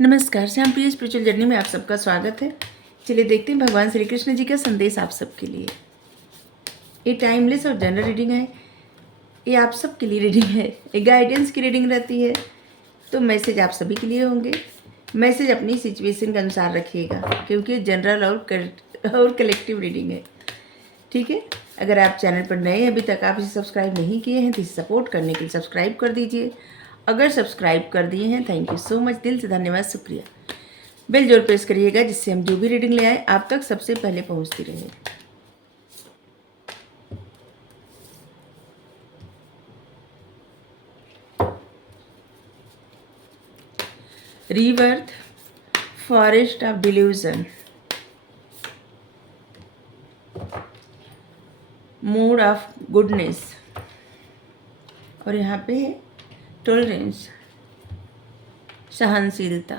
नमस्कार, श्याम प्रिय spiritual journey में आप सबका स्वागत है। चलिए देखते हैं भगवान श्री कृष्ण जी का संदेश आप सबके लिए। ये टाइमलेस और जनरल रीडिंग है, ये आप सबके लिए रीडिंग है, ये गाइडेंस की रीडिंग रहती है। तो मैसेज आप सभी के लिए होंगे। मैसेज अपनी सिचुएशन के अनुसार रखिएगा, क्योंकि जनरल और कलेक्टिव रीडिंग है। ठीक है। अगर आप चैनल पर नए हैं, अभी तक आप इसे सब्सक्राइब नहीं किए हैं तो इसे सपोर्ट करने के लिए सब्सक्राइब कर दीजिए। अगर सब्सक्राइब कर दिए हैं, थैंक यू सो मच, दिल से धन्यवाद, शुक्रिया। बेल जरूर प्रेस करिएगा, जिससे हम जो भी रीडिंग ले आए आप तक सबसे पहले पहुंचती रहे। Rebirth, forest of delusion, mood off goodness, और यहाँ पे है टॉलरेंस, सहनशीलता।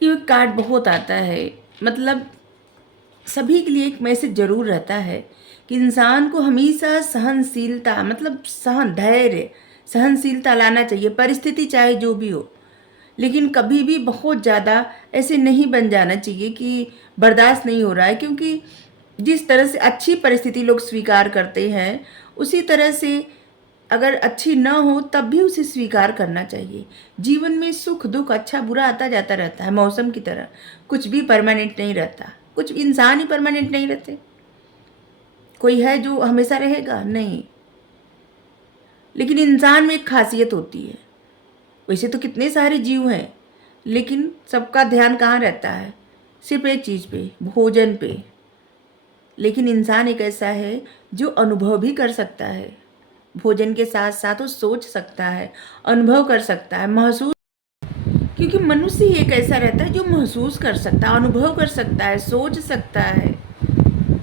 ये कार्ड बहुत आता है, मतलब सभी के लिए एक मैसेज जरूर रहता है कि इंसान को हमेशा सहनशीलता, मतलब धैर्य, सहनशीलता लाना चाहिए, परिस्थिति चाहे जो भी हो। लेकिन कभी भी बहुत ज़्यादा ऐसे नहीं बन जाना चाहिए कि बर्दाश्त नहीं हो रहा है, क्योंकि जिस तरह से अच्छी परिस्थिति लोग स्वीकार करते हैं, उसी तरह से अगर अच्छी ना हो तब भी उसे स्वीकार करना चाहिए। जीवन में सुख दुख, अच्छा बुरा आता जाता रहता है, मौसम की तरह। कुछ भी परमानेंट नहीं रहता, कुछ इंसान ही परमानेंट नहीं रहते। कोई है जो हमेशा रहेगा? नहीं। लेकिन इंसान में एक खासियत होती है। वैसे तो कितने सारे जीव हैं, लेकिन सबका ध्यान कहाँ रहता है? सिर्फ एक चीज़ पे, भोजन पे। लेकिन इंसान एक ऐसा है जो अनुभव भी कर सकता है। भोजन के साथ साथ वो सोच सकता है, अनुभव कर सकता है, महसूस, क्योंकि मनुष्य ही एक ऐसा रहता है जो महसूस कर सकता है, अनुभव कर सकता है, सोच सकता है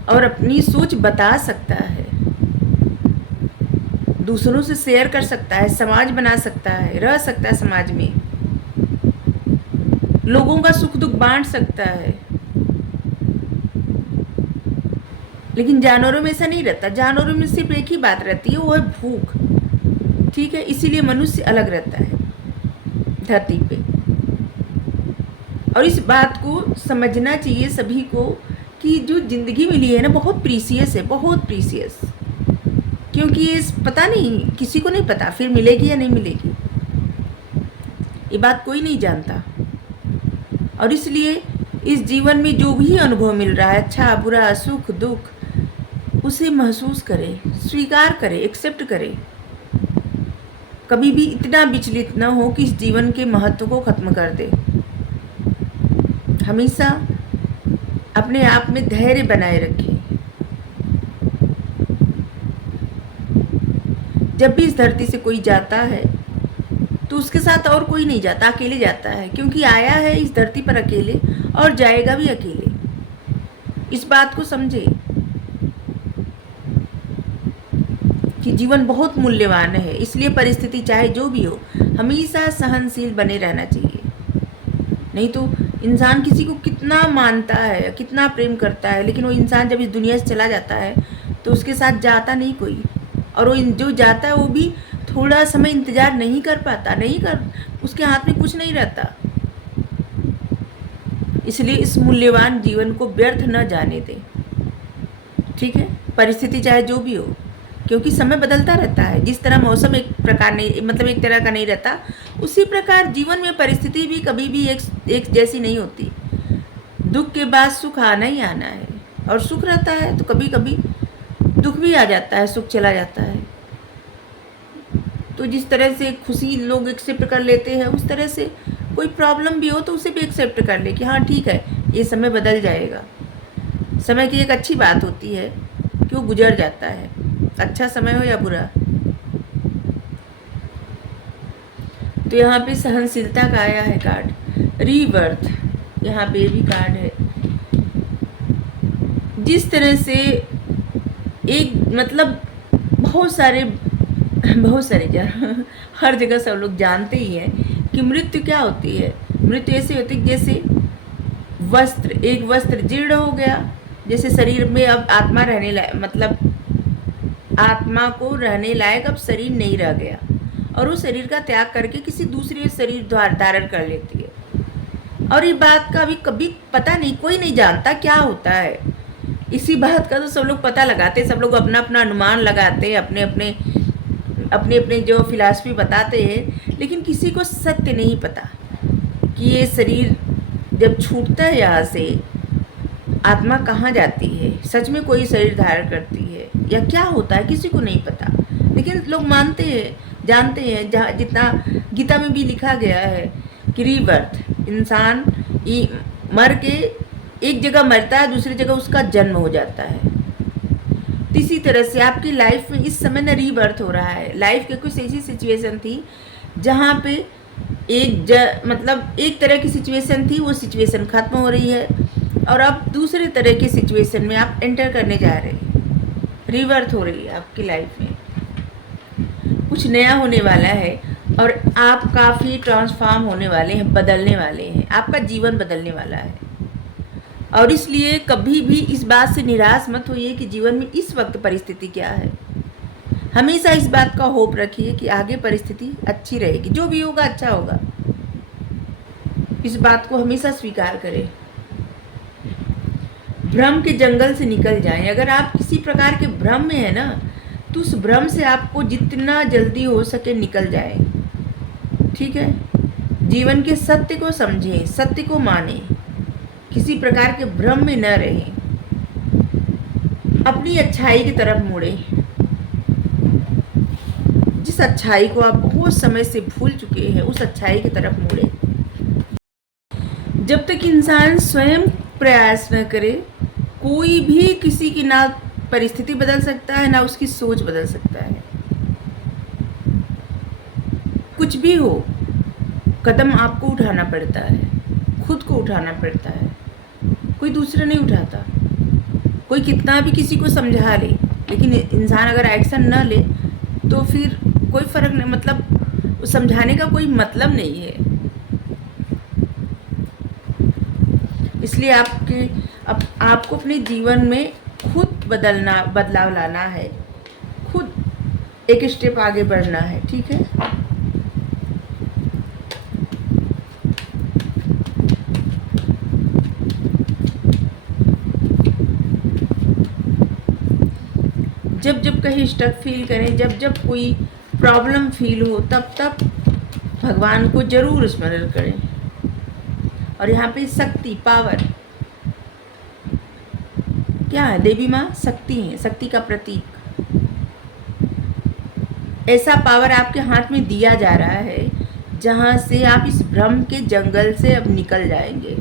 और अपनी सोच बता सकता है, दूसरों से शेयर कर सकता है, समाज बना सकता है, रह सकता है समाज में, लोगों का सुख दुख बांट सकता है। लेकिन जानवरों में ऐसा नहीं रहता। जानवरों में सिर्फ एक ही बात रहती है, वो है भूख। ठीक है, इसीलिए मनुष्य अलग रहता है धरती पे। और इस बात को समझना चाहिए सभी को कि जो जिंदगी मिली है ना, बहुत प्रीसियस है, बहुत प्रीसियस। क्योंकि ये पता नहीं, किसी को नहीं पता फिर मिलेगी या नहीं मिलेगी, ये बात कोई नहीं जानता। और इसलिए इस जीवन में जो भी अनुभव मिल रहा है, अच्छा बुरा, सुख दुख, उसे महसूस करें, स्वीकार करें, एक्सेप्ट करें। कभी भी इतना विचलित न हो कि इस जीवन के महत्व को खत्म कर दे। हमेशा अपने आप में धैर्य बनाए रखें। जब भी इस धरती से कोई जाता है तो उसके साथ और कोई नहीं जाता, अकेले जाता है, क्योंकि आया है इस धरती पर अकेले और जाएगा भी अकेले। इस बात को समझे कि जीवन बहुत मूल्यवान है। इसलिए परिस्थिति चाहे जो भी हो, हमेशा सहनशील बने रहना चाहिए। नहीं तो इंसान किसी को कितना मानता है, कितना प्रेम करता है, लेकिन वो इंसान जब इस दुनिया से चला जाता है तो उसके साथ जाता नहीं कोई। और वो जो जाता है वो भी थोड़ा समय इंतज़ार नहीं कर पाता, उसके हाथ में कुछ नहीं रहता। इसलिए इस मूल्यवान जीवन को व्यर्थ न जाने दें। ठीक है, परिस्थिति चाहे जो भी हो, क्योंकि समय बदलता रहता है। जिस तरह मौसम एक प्रकार नहीं, मतलब एक तरह का नहीं रहता, उसी प्रकार जीवन में परिस्थिति भी कभी भी एक जैसी नहीं होती। दुख के बाद सुख आना ही आना है, और सुख रहता है तो कभी कभी दुख भी आ जाता है, सुख चला जाता है। तो जिस तरह से खुशी लोग एक्सेप्ट कर लेते हैं, उस तरह से कोई प्रॉब्लम भी हो तो उसे भी एक्सेप्ट कर ले कि हाँ ठीक है, ये समय बदल जाएगा। समय की एक अच्छी बात होती है कि वो गुजर जाता है, अच्छा समय हो या बुरा। तो यहाँ पे सहनशीलता का आया है कार्ड, रीबर्थ, यहाँ पे भी कार्ड है। जिस तरह से एक, मतलब बहुत सारे हर जगह सब लोग जानते ही हैं कि मृत्यु क्या होती है। मृत्यु ऐसे होती है जैसे एक वस्त्र जीर्ण हो गया, जैसे शरीर में अब आत्मा रहने लायक, मतलब आत्मा को रहने लायक अब शरीर नहीं रह गया, और उस शरीर का त्याग करके किसी दूसरे शरीर धारण कर लेती है। और ये बात का अभी कभी पता नहीं, कोई नहीं जानता क्या होता है। इसी बात का तो सब लोग पता लगाते, सब लोग अपना अपना अनुमान लगाते हैं, अपने अपने जो फिलॉसफी बताते हैं, लेकिन किसी को सत्य नहीं पता कि ये शरीर जब छूटता है यहाँ से आत्मा कहाँ जाती है, सच में कोई शरीर धारण करती है या क्या होता है, किसी को नहीं पता। लेकिन लोग मानते हैं, जानते हैं, जहाँ जितना गीता में भी लिखा गया है कि रीबर्थ, इंसान मर के एक जगह मरता है, दूसरी जगह उसका जन्म हो जाता है। तो इसी तरह से आपकी लाइफ में इस समय न रीबर्थ हो रहा है। लाइफ की कुछ ऐसी सिचुएशन थी जहाँ पे मतलब एक तरह की सिचुएशन थी, वो सिचुएशन ख़त्म हो रही है और अब दूसरे तरह की सिचुएशन में आप एंटर करने जा रहे हैं। रीबर्थ हो रही है आपकी लाइफ में, कुछ नया होने वाला है और आप काफ़ी ट्रांसफॉर्म होने वाले हैं, बदलने वाले हैं, आपका जीवन बदलने वाला है। और इसलिए कभी भी इस बात से निराश मत होइए कि जीवन में इस वक्त परिस्थिति क्या है। हमेशा इस बात का होप रखिए कि आगे परिस्थिति अच्छी रहेगी, जो भी होगा अच्छा होगा। इस बात को हमेशा स्वीकार करें। भ्रम के जंगल से निकल जाएं। अगर आप किसी प्रकार के भ्रम में है ना, तो उस भ्रम से आपको जितना जल्दी हो सके निकल जाए। ठीक है, जीवन के सत्य को समझें, सत्य को मानें, किसी प्रकार के भ्रम में न रहें, अपनी अच्छाई की तरफ मुड़ें। जिस अच्छाई को आप बहुत समय से भूल चुके हैं, उस अच्छाई की तरफ मुड़ें। जब तक इंसान स्वयं प्रयास न करे, कोई भी किसी की ना परिस्थिति बदल सकता है, ना उसकी सोच बदल सकता है। कुछ भी हो, कदम आपको उठाना पड़ता है, खुद को उठाना पड़ता है, कोई दूसरा नहीं उठाता। कोई कितना भी किसी को समझा ले, लेकिन इंसान अगर एक्शन न ले तो फिर कोई फ़र्क नहीं, मतलब समझाने का कोई मतलब नहीं है। इसलिए आपको अपने जीवन में खुद बदलाव लाना है, खुद एक स्टेप आगे बढ़ना है। ठीक है, जब जब कहीं स्टक फील करें, जब जब कोई प्रॉब्लम फील हो, तब तब भगवान को जरूर स्मरण करें। और यहाँ पे शक्ति, पावर क्या है? देवी माँ शक्ति है, शक्ति का प्रतीक। ऐसा पावर आपके हाथ में दिया जा रहा है जहाँ से आप इस भ्रम के जंगल से अब निकल जाएंगे।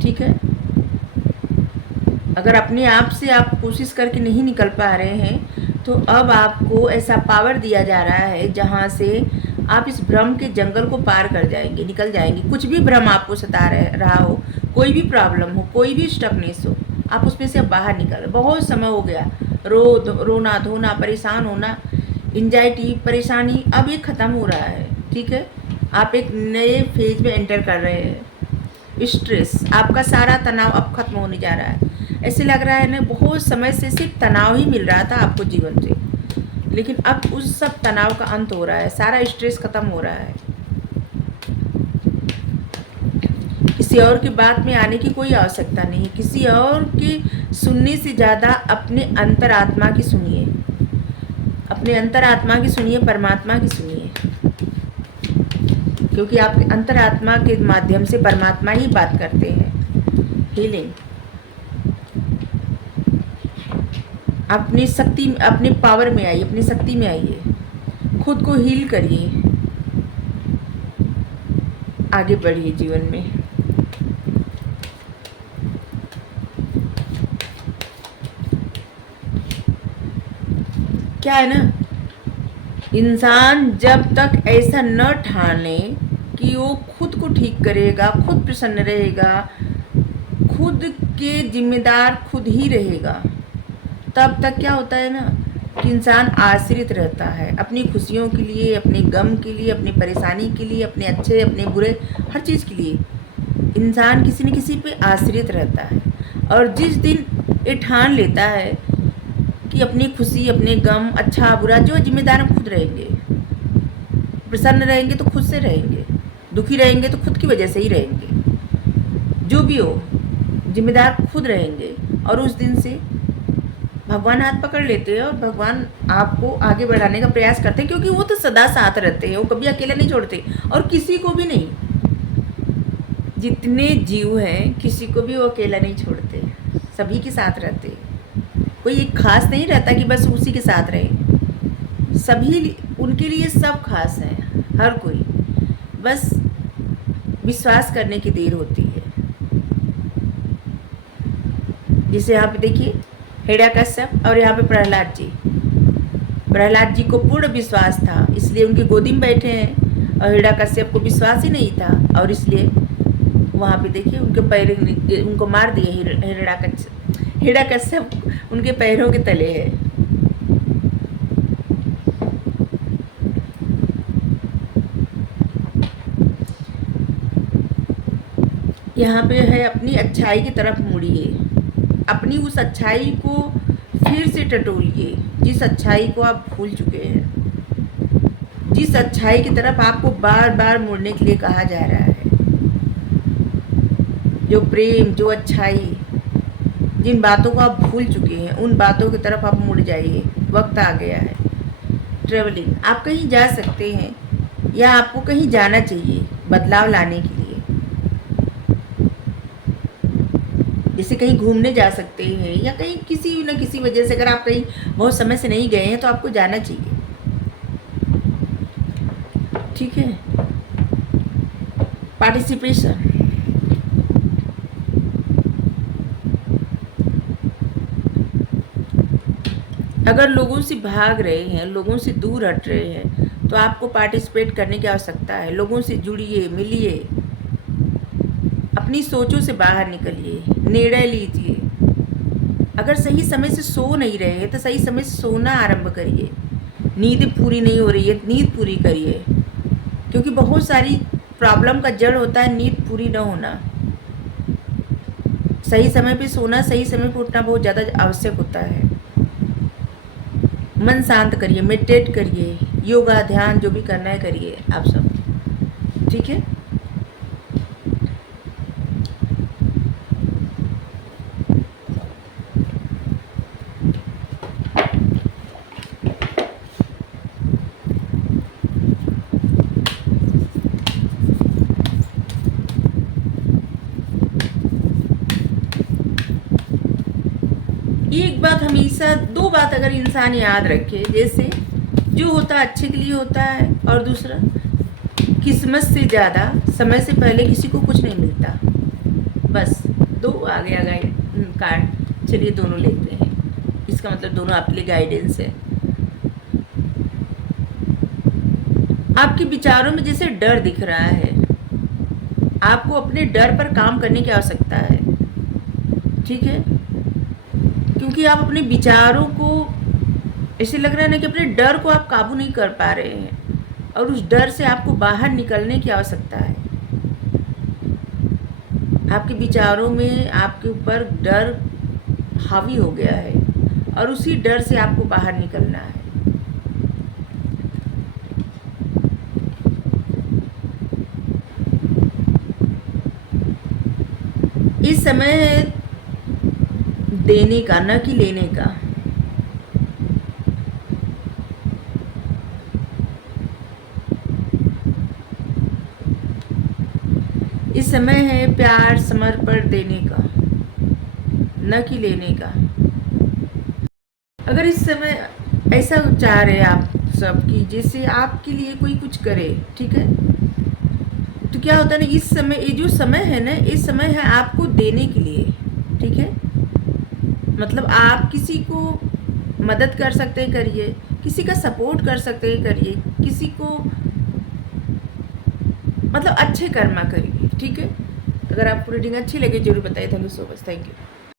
ठीक है, अगर अपने आप से आप कोशिश करके नहीं निकल पा रहे हैं तो अब आपको ऐसा पावर दिया जा रहा है जहाँ से आप इस भ्रम के जंगल को पार कर जाएंगे, निकल जाएंगे। कुछ भी भ्रम आपको सता रहा हो, कोई भी प्रॉब्लम हो, कोई भी स्टकनेस हो, आप उसमें से बाहर निकल। बहुत समय हो गया रोना धोना, परेशान होना, एंजाइटी, परेशानी, अब ये ख़त्म हो रहा है। ठीक है, आप एक नए फेज में एंटर कर रहे हैं। स्ट्रेस, आपका सारा तनाव अब खत्म होने जा रहा है। ऐसे लग रहा है ना, बहुत समय से सिर्फ तनाव ही मिल रहा था आपको जीवन से, लेकिन अब उस सब तनाव का अंत हो रहा है, सारा स्ट्रेस खत्म हो रहा है। किसी और की बात में आने की कोई आवश्यकता नहीं, किसी और के सुनने से ज़्यादा अपने अंतरात्मा की सुनिए, अपने अंतरात्मा की सुनिए, परमात्मा की सुनिए, क्योंकि आपके अंतरात्मा के माध्यम से परमात्मा ही बात करते हैं। हीलिंग, अपनी शक्ति, अपने पावर में आइए, अपनी शक्ति में आइए, खुद को हील करिए, आगे बढ़िए जीवन में। क्या है ना, इंसान जब तक ऐसा न ठान ले कि वो खुद को ठीक करेगा, खुद प्रसन्न रहेगा, खुद के जिम्मेदार खुद ही रहेगा, तब तक क्या होता है ना कि इंसान आश्रित रहता है अपनी खुशियों के लिए, अपने गम के लिए, अपनी परेशानी के लिए, अपने अच्छे अपने बुरे हर चीज़ के लिए इंसान किसी न किसी पे आश्रित रहता है। और जिस दिन ये ठान लेता है कि अपनी खुशी, अपने गम, अच्छा बुरा, जो जिम्मेदार हम खुद रहेंगे, प्रसन्न रहेंगे तो खुद से रहेंगे, दुखी रहेंगे तो खुद की वजह से ही रहेंगे। जो भी हो, जिम्मेदार खुद रहेंगे। और उस दिन से भगवान हाथ पकड़ लेते हैं और भगवान आपको आगे बढ़ाने का प्रयास करते हैं, क्योंकि वो तो सदा साथ रहते हैं, वो कभी अकेला नहीं छोड़ते और किसी को भी नहीं। जितने जीव हैं किसी को भी वो अकेला नहीं छोड़ते, सभी के साथ रहते हैं। कोई एक खास नहीं रहता कि बस उसी के साथ रहे, सभी उनके लिए सब खास हैं, हर कोई। बस विश्वास करने की देर होती है। जैसे यहाँ पे देखिए हिरण्यकश्यप और यहाँ पे प्रहलाद जी। प्रहलाद जी को पूर्ण विश्वास था, इसलिए उनकी गोदी में बैठे हैं, और हिरण्यकश्यप को विश्वास ही नहीं था, और इसलिए वहाँ पे देखिए उनके पैर, उनको मार दिए। हिरण्यकश्यप उनके पैरों के तले है। यहाँ पे है अपनी अच्छाई की तरफ मुड़िए, अपनी उस अच्छाई को फिर से टटोलिए जिस अच्छाई को आप भूल चुके हैं, जिस अच्छाई की तरफ आपको बार बार मुड़ने के लिए कहा जा रहा है। जो प्रेम, जो अच्छाई, जिन बातों को आप भूल चुके हैं, उन बातों की तरफ आप मुड़ जाइए। वक्त आ गया है। ट्रेवलिंग, आप कहीं जा सकते हैं या आपको कहीं जाना चाहिए बदलाव लाने के लिए। जैसे कहीं घूमने जा सकते हैं या कहीं किसी न किसी वजह से, अगर आप कहीं बहुत समय से नहीं गए हैं तो आपको जाना चाहिए। ठीक है। पार्टिसिपेशन, अगर लोगों से भाग रहे हैं, लोगों से दूर हट रहे हैं, तो आपको पार्टिसिपेट करने की आवश्यकता है। लोगों से जुड़िए, मिलिए, अपनी सोचों से बाहर निकलिए, निर्णय लीजिए। अगर सही समय से सो नहीं रहे हैं तो सही समय से सोना आरंभ करिए। नींद पूरी नहीं हो रही है, नींद पूरी करिए, क्योंकि बहुत सारी प्रॉब्लम का जड़ होता है नींद पूरी न होना। सही समय पे सोना, सही समय पे उठना बहुत ज़्यादा आवश्यक होता है। मन शांत करिए, मेडिटेट करिए, योगा, ध्यान, जो भी करना है करिए आप सब। ठीक है। एक बात हमेशा, दो बात अगर इंसान याद रखे, जैसे जो होता है अच्छे के लिए होता है, और दूसरा किस्मत से ज़्यादा समय से पहले किसी को कुछ नहीं मिलता। बस दो आ गया कार्ड। चलिए दोनों लेते हैं, इसका मतलब दोनों आपके लिए गाइडेंस है। आपके विचारों में जैसे डर दिख रहा है, आपको अपने डर पर काम करने की आवश्यकता है। ठीक है। क्योंकि आप अपने विचारों को, ऐसे लग रहा है ना कि अपने डर को आप काबू नहीं कर पा रहे हैं, और उस डर से आपको बाहर निकलने की आवश्यकता है। आपके विचारों में आपके ऊपर डर हावी हो गया है, और उसी डर से आपको बाहर निकलना है। इस समय है देने का, न कि लेने का। इस समय है प्यार, समर्पण देने का, न कि लेने का। अगर इस समय ऐसा चाह रहे आप सब कि जैसे आपके लिए कोई कुछ करे, ठीक है, तो क्या होता है ना, इस समय, ये जो समय है ना, इस समय है आपको देने के लिए। ठीक है। मतलब आप किसी को मदद कर सकते हैं, करिए, किसी का सपोर्ट कर सकते हैं, करिए, किसी को मतलब अच्छे कर्मा करिए। ठीक है। अगर आपको रीडिंग अच्छी लगे जरूर बताइए। Thank you so much. Thank you.